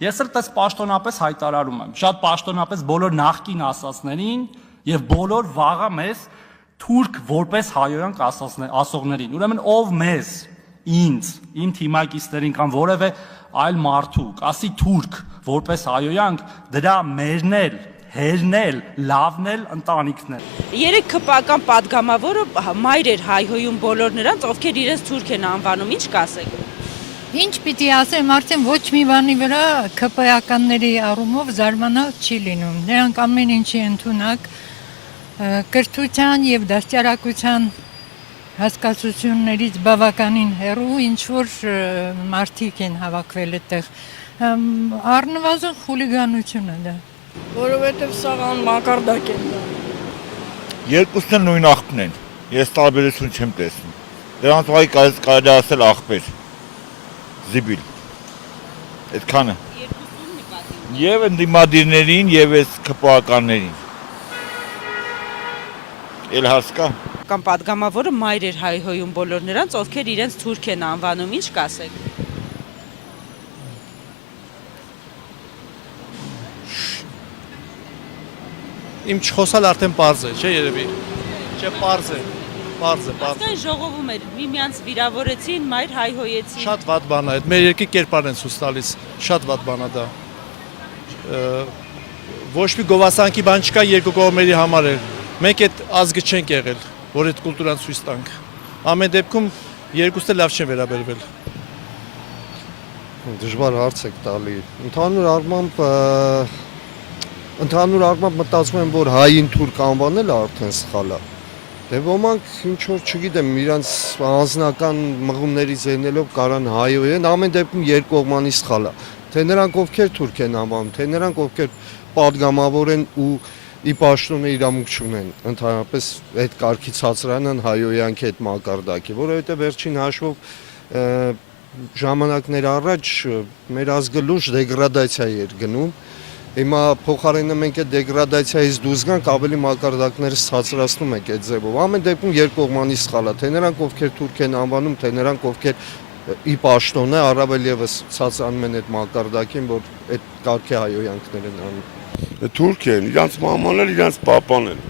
Ես էլ դες պաշտոնապես հայտարարում եմ, շատ պաշտոնապես բոլոր նախկին ասածներին եւ բոլոր վաղը մեզ թուրք որպես հայոյանք ասողներին։ Ուրեմն ով մեզ, ինձ, իմ թիմակիցներին կամ որևէ այլ մարդու ասի թուրք որպես հայոյանք, դրա մերնել, հերնել, լավնել ընտանիքներ։ 3 քպական падգամավորը մայր էր հայհոյում բոլոր նրանց, ովքեր իրենց թուրք են անվանում, ինչ կասեք։ Ինչ պիտի ասեմ, արդեն ոչ մի բանի վրա քպականների առումով զարմանալ չի լինում։ Նրանք ամեն ինչի ընդունակ կրթության եւ դաստիարակության հասկացություններից բավականին հեռու ինչ որ մարդիկ են հավաքվել այդտեղ։ Առնվազն խուլիգանություն է դա։ Որովհետև սա մակարդակ են դա։ Երկուսն էլ նույն աղբն են։ Ես տարբերություն չեմ տեսնում։ Դրանց վայ կարելի ասել աղբեր։ Զիբիլ։ Այդքանը։ Եվ ընդդիմադիրներին, եւ այս քպականներին։ Էլ հասկա։ Կամ падգամավորը մայր էր հայհոյում բոլոր նրանց, ովքեր իրենց թուրք են անվանում, ինչ կասեք։ Իմ չխոսալ արդեն պարզ է, չէ երևի։ Չէ, պարզ է։ Այստեղ ժողովում էր, միմյանց վիրավորեցին, մայր հայհոյեցին։ Շատ վատ բան է, այդ մեր երկրի կերպարն են ցույց տալիս, շատ վատ բան է դա։ Ոչ մի գովասանքի բան չկա երկու կողմերի համար է։ Մենք այդ ազգը չենք եղել, որ այդ կուլտուրան ցույց տանք։ Ամեն դեպքում երկուսը լավ չեն վերաբերվել։ Դժվար հարց եք տալի։ Ընդհանուր առմամբ մտածում եմ, որ հային թուրք անվանելը արդեն սխալ է։ Դե ոմանք ինչ որ չգիտեմ, իրանց անձնական մղումներից ելնելով կարան հայոյեն, ամեն դեպքում երկկողմանի սխալ է։ Թե նրանք ովքեր թուրք են անվանում, թե նրանք ովքեր падգամավոր են ու ի պաշտոնը իրավունք չունեն, ընդհանրապես այդ կարգի ցածրան են հայոյանքի այդ մակարդակի, որովհետև վերջին հաշվով ժամանակներ առաջ մեր ազգը լուրջ դեգրադացիա էր գնում։ Հիմա փոխարենը մենք այդ դեգրադացիայից դուրս գանք, ավելի մակարդակները ցածրացնում ենք այդ ձևով։ Ամեն դեպքում երկկողմանի սխալ է, թե նրանք ովքեր թուրք են անվանում, թե նրանք ովքեր ի պաշտոնը առավել եւս ցածրանում են այդ մակարդակին, որ այդ կարգի հայոյանքներ են անում։ Թուրք են, իրանց մաման էլ, իրանց պապան են։